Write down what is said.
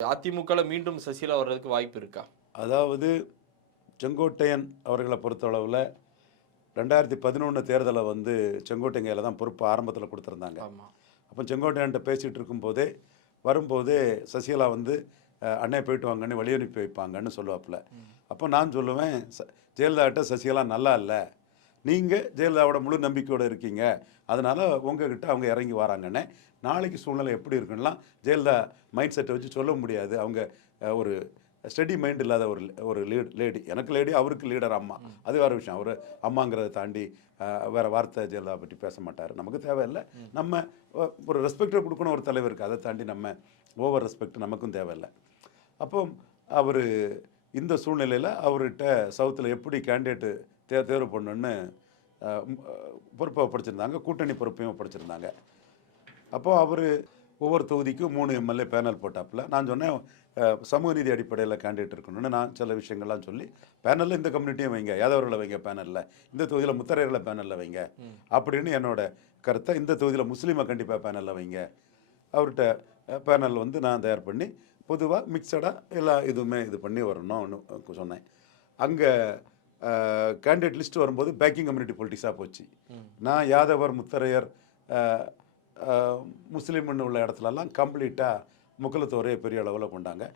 அதிமுகல மீண்டும் சசிகலா வர்றதுக்கு வாய்ப்பு இருக்கா? அதாவது செங்கோட்டையன் அவர்கள பொறுத்தளவுல 2011 தேர்தல வந்து செங்கோட்டையன் கையில தான் பொறுப்பு ஆரம்பத்தில குடுத்திருந்தாங்க. ஆமா. அப்ப செங்கோட்டையன்ட்ட பேசிட்டு இருக்கும்போதே, வரும்போதே சசிகலா வந்து அண்ணே போயிட்டு வாங்கன்னு வழி அனுப்பி வைப்பாங்கன்னு சொல்லுவாப்புல. அப்ப நான் சொல்லுவேன், ஜெயலலிதாட்ட சசிகலா நல்லா இல்ல. நீங்க ஜெயலலிதாவோட முழு நம்பிக்கையோட இருக்கீங்க. அதனால உங்ககிட்ட அவங்க இறங்கி வராங்கண்ணே. நாளைக்கு சூழ்நிலை எப்படி இருக்குன்னுலாம் ஜெயலலிதா மைண்ட் செட்ட வச்சு சொல்ல முடியாது. அவங்க ஒரு ஸ்டெடி மைண்ட் இல்லாத ஒரு லேடி. எனக்கு லேடி, அவருக்கு லீடர் அம்மா. அது வேற விஷயம். அவரு அம்மாங்கிறத தாண்டி வேற வார்த்தை ஜெயலலிதா பத்தி பேச மாட்டாரு. நமக்கு தேவையில்ல. நம்ம ஒரு ரெஸ்பெக்ட்ட குடுக்கணும் ஒரு தலைவருக்கு. அத தாண்டி நம்ம ஓவர் ரெஸ்பெக்ட் நமக்கும் தேவையில்ல. அப்போ அவரு இந்த சூழ்நிலையில அவர்ட்ட சவுத்துல எப்படி கேண்டிடேட் தேர்வு பண்ணணும்னு அ ம் பொறுப்ப ஒப்படைச்சிருந்தாங்க. கூட்டணி பொறுப்பையும் ஒப்படைச்சிருந்தாங்க. அப்போ அவரு ஒவ்வொரு தொகுதிக்கும் 3 எம்எல்ஏ பேனல் போட்டாப்புல. நான் சொன்னேன், சமூக நீதி அடிப்படையில கேண்டிடேட் இருக்கணும்னு நான் சில விஷயங்கள்லாம் சொல்லி, பேனல்ல இந்த கம்யூனிட்டியும் வைங்க. யாதவர்கள வைங்க பேனல்ல. இந்த தொகுதியில முத்தரையர்கள பேனல்ல வைங்க. அப்படின்னு என்னோட கருத்த, இந்த தொகுதியில முஸ்லீம கண்டிப்பா பேனல்ல வைங்க. அவர்ட்ட பேனல் வந்து நான் தயார் பண்ணி, பொதுவா மிக்ஸடா எல்லா இதுவுமே இது பண்ணி வரணும்னு சொன்னேன். அங்க கேண்டிடேட் லிஸ்ட் வரும்போது பேக்கிங் கம்யூனிட்டி பொலிட்டிக்ஸா போச்சு. நான் யாதவர், முத்தரையர், அ அ முஸ்லீம்னு உள்ள இடத்துலலாம் கம்ப்ளீட்டா முக்குலத்தோரே பெரிய அளவுல கொண்டாங்க.